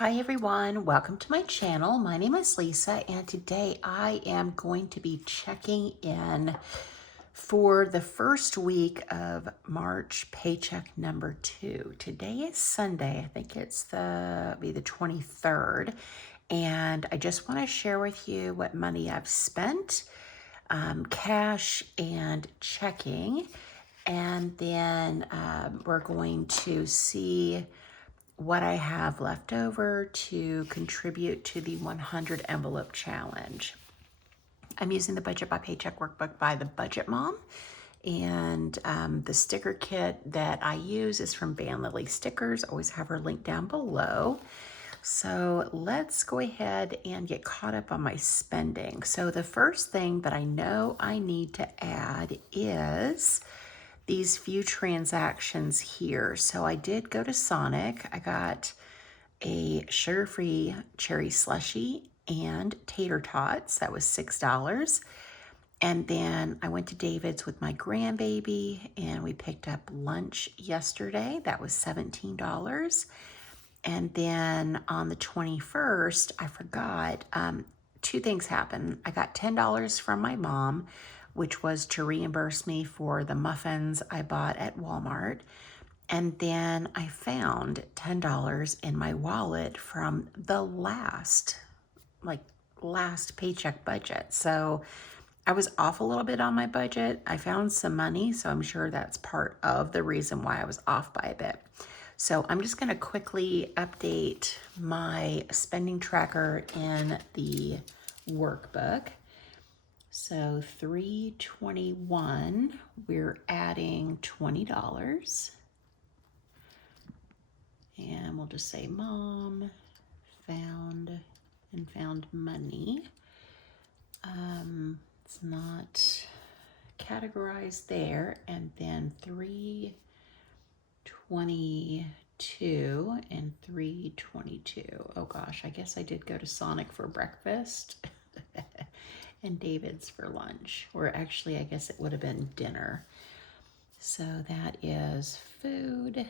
Hi everyone, welcome to my channel. My name is Lisa and today I am going to be checking in for the first week of March paycheck number 2. Today is Sunday. I think it's the 23rd, and I just want to share with you what money I've spent, cash and checking, and then we're going to see what I have left over to contribute to the 100 envelope challenge. I'm using the Budget by Paycheck workbook by the Budget Mom, and the sticker kit that I use is from VanLilysStickers. Always have her link down below. So let's go ahead and get caught up on my spending. So the first thing that I know I need to add is these few transactions here. So I did go to Sonic. I got a sugar-free cherry slushy and tater tots. That was $6. And then I went to David's with my grandbaby and we picked up lunch yesterday. That was $17. And then on the 21st, I forgot, two things happened. I got $10 from my mom, which was to reimburse me for the muffins I bought at Walmart. And then I found $10 in my wallet from the last paycheck budget. So I was off a little bit on my budget. I found some money, so I'm sure that's part of the reason why I was off by a bit. So I'm just gonna quickly update my spending tracker in the workbook. So $321, we're adding $20. And we'll just say Mom found money. It's not categorized there. And then 322 and 322. Oh gosh, I guess I did go to Sonic for breakfast and David's for lunch. Or actually, I guess it would have been dinner. So that is food.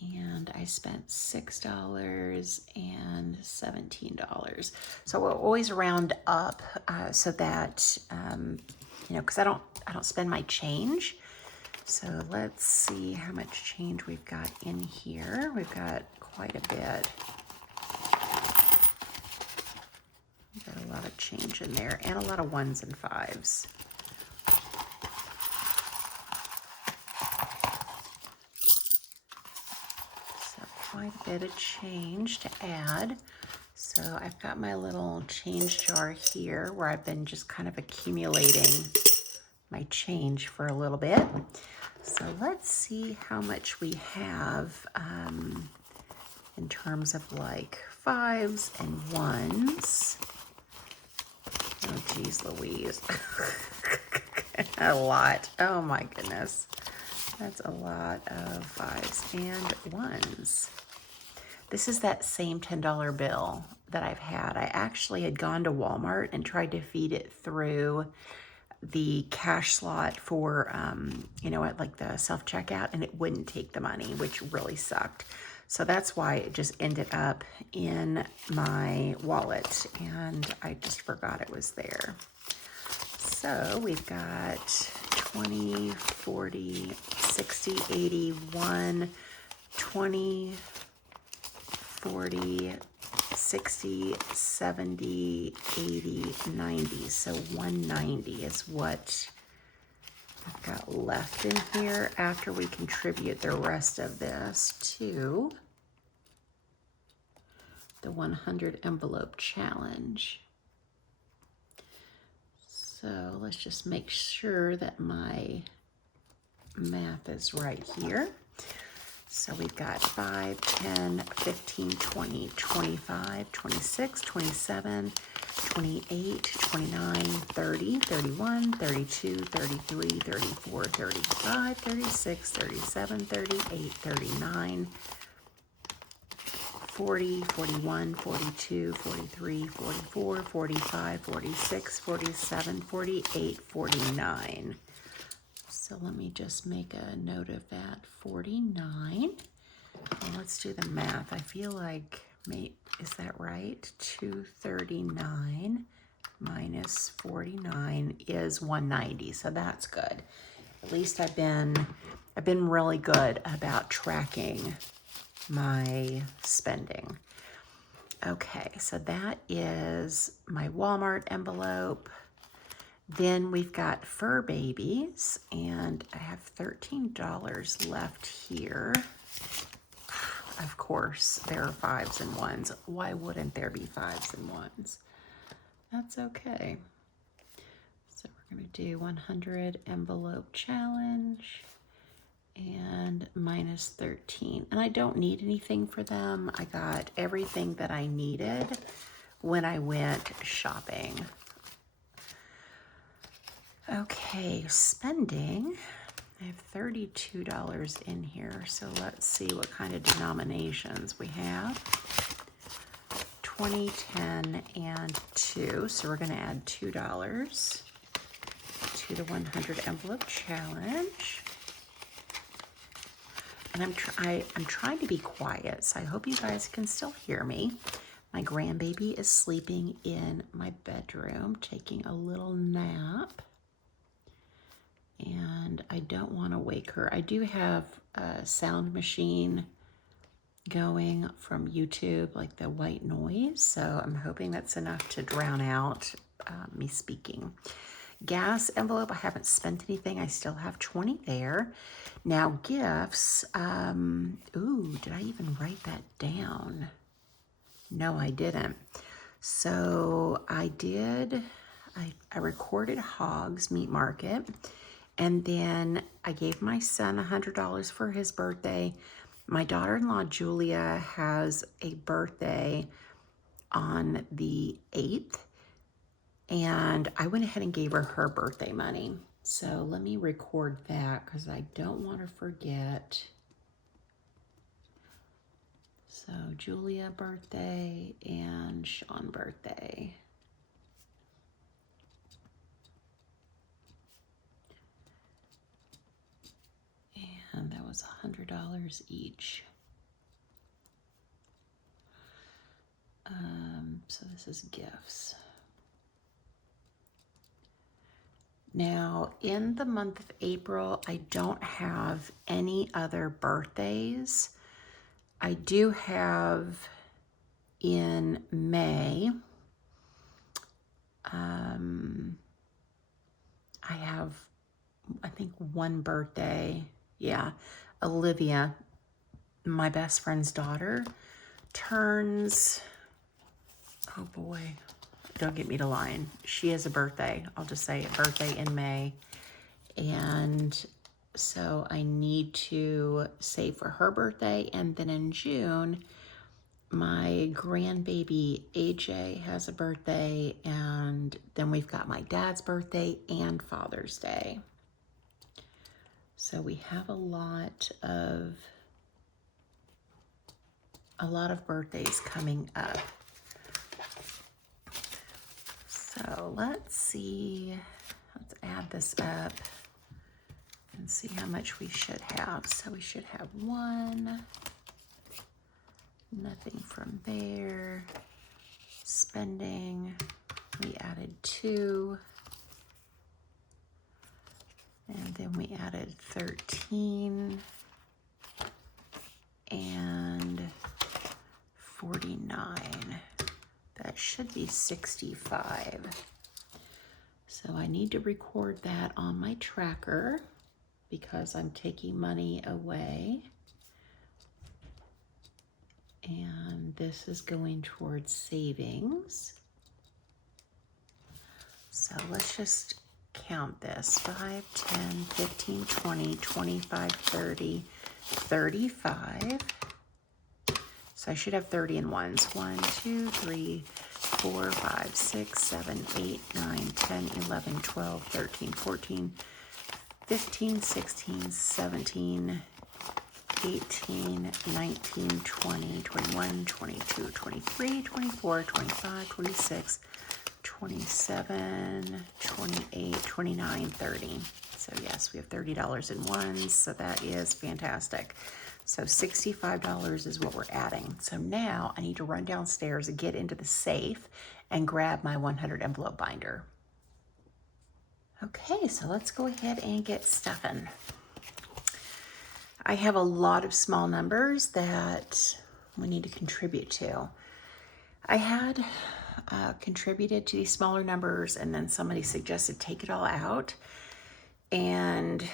And I spent $6 and $17. So we'll always round up so that because I don't spend my change. So let's see how much change we've got in here. We've got quite a bit. We've got a lot of change in there and a lot of 1s and 5s. Quite a bit of change to add. So I've got my little change jar here where I've been just kind of accumulating my change for a little bit. So let's see how much we have in terms of like 5s and 1s. Oh geez Louise. A lot. Oh my goodness. That's a lot of 5s and 1s. This is that same $10 bill that I've had. I actually had gone to Walmart and tried to feed it through the cash slot for, at like the self-checkout, and it wouldn't take the money, which really sucked. So that's why it just ended up in my wallet, and I just forgot it was there. So we've got 20, 40, 60, 80, 1, 20, 40, 60, 70, 80, 90. So 190 is what I've got left in here after we contribute the rest of this to the 100 envelope challenge. So let's just make sure that my math is right here. So we've got 5, 10, 15, 20, 25, 26, 27, 28, 29, 30, 31, 32, 33, 34, 35, 36, 37, 38, 39, 40, 41, 42, 43, 44, 45, 46, 47, 48, 49. So let me just make a note of that. 49. let's do the math. I feel like, is that right? 239 minus 49 is 190, so that's good. At least I've been really good about tracking my spending. Okay, so that is my Walmart envelope. Then we've got fur babies, and I have $13 left here. Of course, there are 5s and 1s. Why wouldn't there be 5s and 1s? That's okay. So we're going to do 100 envelope challenge and minus 13. And I don't need anything for them. I got everything that I needed when I went shopping. Okay, spending. I have $32 in here, so let's see what kind of denominations we have. 20, 10, and 2. So we're going to add $2 to the 100 envelope challenge. And I'm trying to be quiet, so I hope you guys can still hear me. My grandbaby is sleeping in my bedroom, taking a little nap. And I don't want to wake her. I do have a sound machine going from YouTube, like the white noise, so I'm hoping that's enough to drown out me speaking. Gas envelope, I haven't spent anything. I still have 20 there. Now gifts, ooh, did I even write that down? No, I didn't. So I recorded Hogs Meat Market, and then I gave my son $100 for his birthday. My daughter-in-law, Julia, has a birthday on the 8th, and I went ahead and gave her birthday money. So let me record that because I don't want to forget. So Julia birthday and Sean birthday. And that was $100 each. So this is gifts. Now, in the month of April, I don't have any other birthdays. I do have in May, I have, I think, one birthday. Yeah, Olivia, my best friend's daughter, turns, oh boy, don't get me to line. She has a birthday. I'll just say a birthday in May. And so I need to save for her birthday. And then in June, my grandbaby AJ has a birthday. And then we've got my dad's birthday and Father's Day. So we have a lot of birthdays coming up. So let's see, let's add this up and see how much we should have. So we should have 1, nothing from there. Spending, we added 2. And then we added 13 and 49. That should be 65. So I need to record that on my tracker because I'm taking money away. And this is going towards savings. So let's just count this. 5, 10, 15, 20, 25, 30, 35. So I should have 30 and 1s. 1, 2, 3, 4, 5, 6, 7, 8, 9, 10, 11, 12, 13, 14, 15, 16, 17, 18, 19, 20, 21, 22, 23, 24, 25, 26, 27, 28, 29, 30. So yes, we have $30 in 1s, so that is fantastic. So $65 is what we're adding. So now I need to run downstairs and get into the safe and grab my 100 envelope binder. Okay, so let's go ahead and get stuffing. I have a lot of small numbers that we need to contribute to. I had contributed to these smaller numbers, and then somebody suggested take it all out and,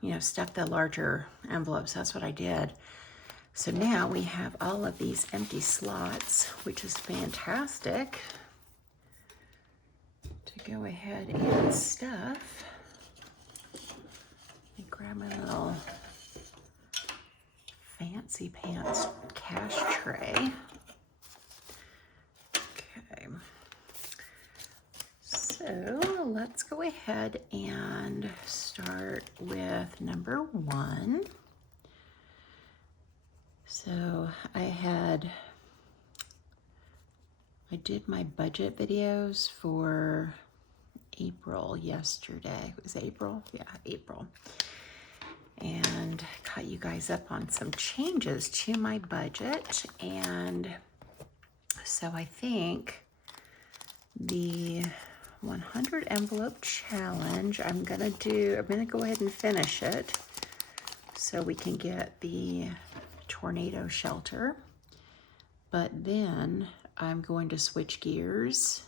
you know, stuff the larger envelopes. That's what I did. So now we have all of these empty slots, which is fantastic, to go ahead and stuff. Let me grab my little fancy pants cash tray. Okay. So let's go ahead and start with number 1. So I did my budget videos for April yesterday. Was it April? Yeah, April. And caught you guys up on some changes to my budget. And so I think the 100 envelope challenge, I'm gonna go ahead and finish it so we can get the tornado shelter. But then I'm going to switch gears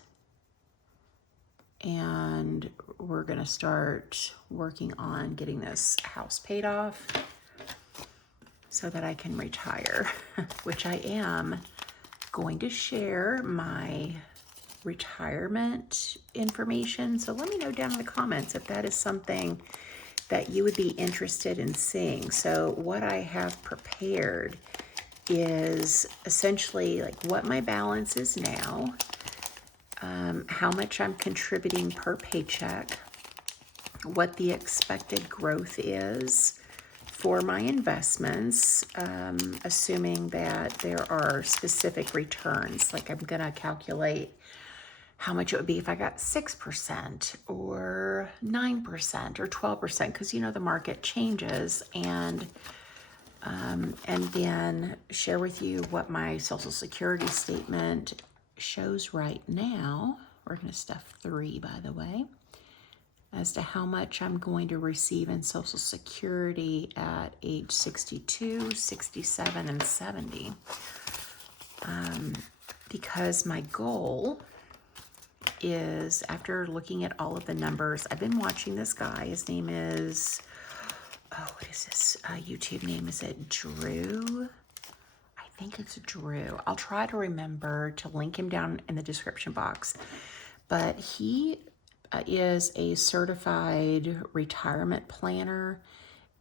and we're gonna start working on getting this house paid off so that I can retire, which I am going to share my retirement information. So let me know down in the comments if that is something that you would be interested in seeing. So what I have prepared is essentially like what my balance is now, how much I'm contributing per paycheck, what the expected growth is for my investments, assuming that there are specific returns. Like I'm gonna calculate how much it would be if I got 6% or 9% or 12%, because you know the market changes, and then share with you what my Social Security statement shows right now. We're going to stuff 3, by the way, as to how much I'm going to receive in Social Security at age 62, 67, and 70. Because my goal is, after looking at all of the numbers, I've been watching this guy. His name is, what is this YouTube name? Is it Drew? I think it's Drew. I'll try to remember to link him down in the description box. But he is a certified retirement planner,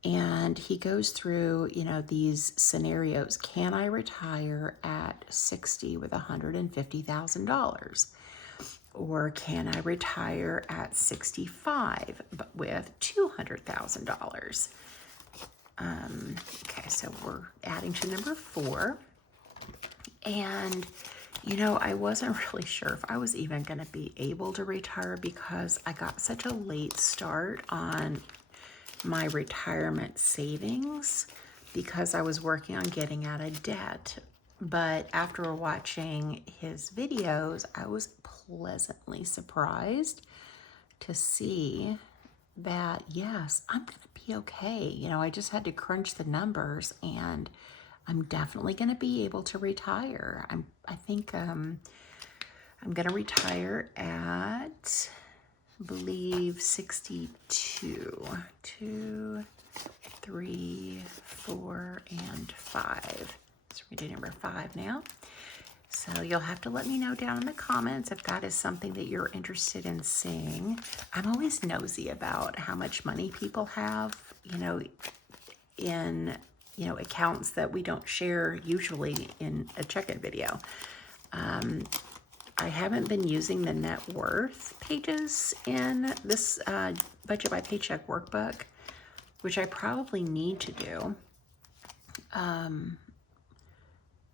and he goes through, you know, these scenarios. Can I retire at 60 with $150,000? Or can I retire at 65 but with $200,000? Okay, so we're adding to number 4. And, you know, I wasn't really sure if I was even going to be able to retire because I got such a late start on my retirement savings because I was working on getting out of debt. But after watching his videos, I was pleasantly surprised to see that, yes, I'm going to be okay. You know, I just had to crunch the numbers, and I'm definitely going to be able to retire. I think I'm going to retire at, I believe, 62. 2, 3, 4, and 5. So we're doing number 5 now. So you'll have to let me know down in the comments if that is something that you're interested in seeing. I'm always nosy about how much money people have, you know, in, you know, accounts that we don't share usually in a check-in video. I haven't been using the net worth pages in this Budget by Paycheck workbook, which I probably need to do.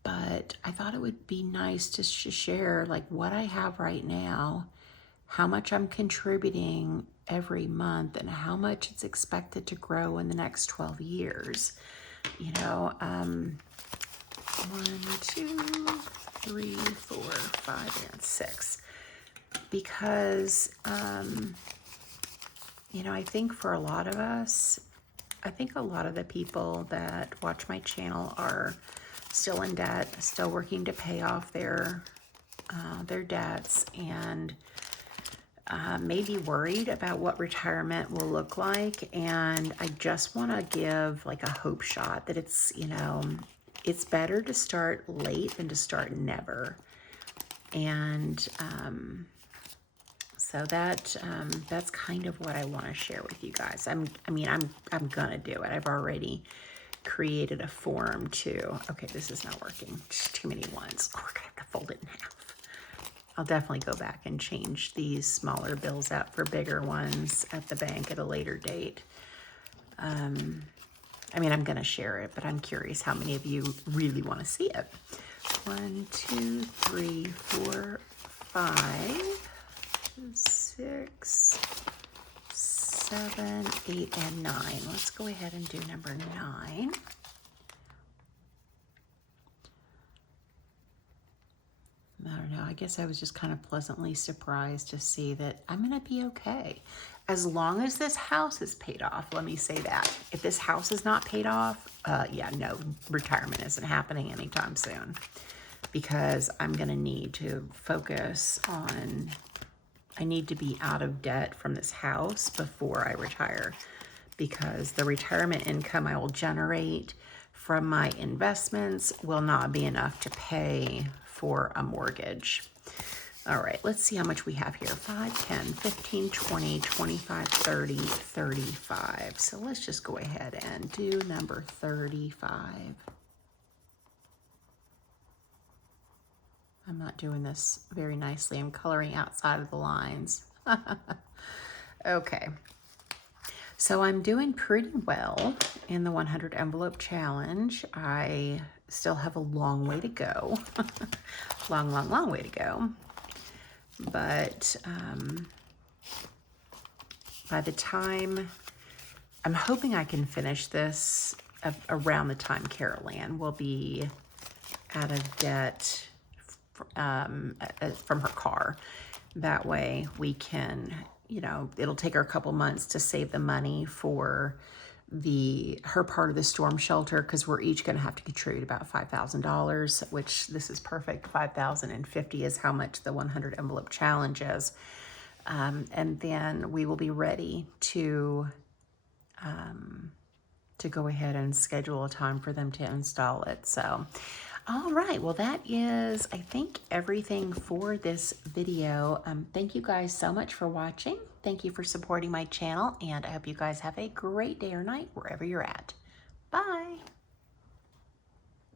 But I thought it would be nice to share like what I have right now, how much I'm contributing every month, and how much it's expected to grow in the next 12 years. You know, 1, 2, 3, 4, 5, and 6. Because, you know, I think for a lot of us, I think a lot of the people that watch my channel are still in debt, still working to pay off their debts, and maybe worried about what retirement will look like. And I just want to give like a hope shot that it's, you know, it's better to start late than to start never. And so that that's kind of what I want to share with you guys. I'm gonna do it. I've already created a form too. Okay, this is not working. Just too many ones. Oh, we're gonna have to fold it in half. I'll definitely go back and change these smaller bills out for bigger ones at the bank at a later date. I mean, I'm gonna share it, but I'm curious how many of you really want to see it. 1, 2, 3, 4, 5, 6, 7, 8, and 9. Let's go ahead and do number 9. I don't know. I guess I was just kind of pleasantly surprised to see that I'm going to be okay. As long as this house is paid off, let me say that. If this house is not paid off, yeah, no, retirement isn't happening anytime soon. Because I'm going to need to focus on, I need to be out of debt from this house before I retire. Because the retirement income I will generate from my investments will not be enough to pay for a mortgage. All right, let's see how much we have here. 5, 10, 15, 20, 25, 30, 35. So let's just go ahead and do number 35. I'm not doing this very nicely. I'm coloring outside of the lines. Okay. So I'm doing pretty well in the 100 envelope challenge. I still have a long way to go. long way to go. But by the time, I'm hoping I can finish this around the time Carol Ann will be out of debt from her car. That way we can, you know, it'll take her a couple months to save the money for her part of the storm shelter, because we're each going to have to contribute about $5,000, which this is perfect. $5,050 is how much the 100 envelope challenge is. And then we will be ready to go ahead and schedule a time for them to install it. So, all right, well, that is, I think, everything for this video. Thank you guys so much for watching. Thank you for supporting my channel, and I hope you guys have a great day or night wherever you're at. Bye.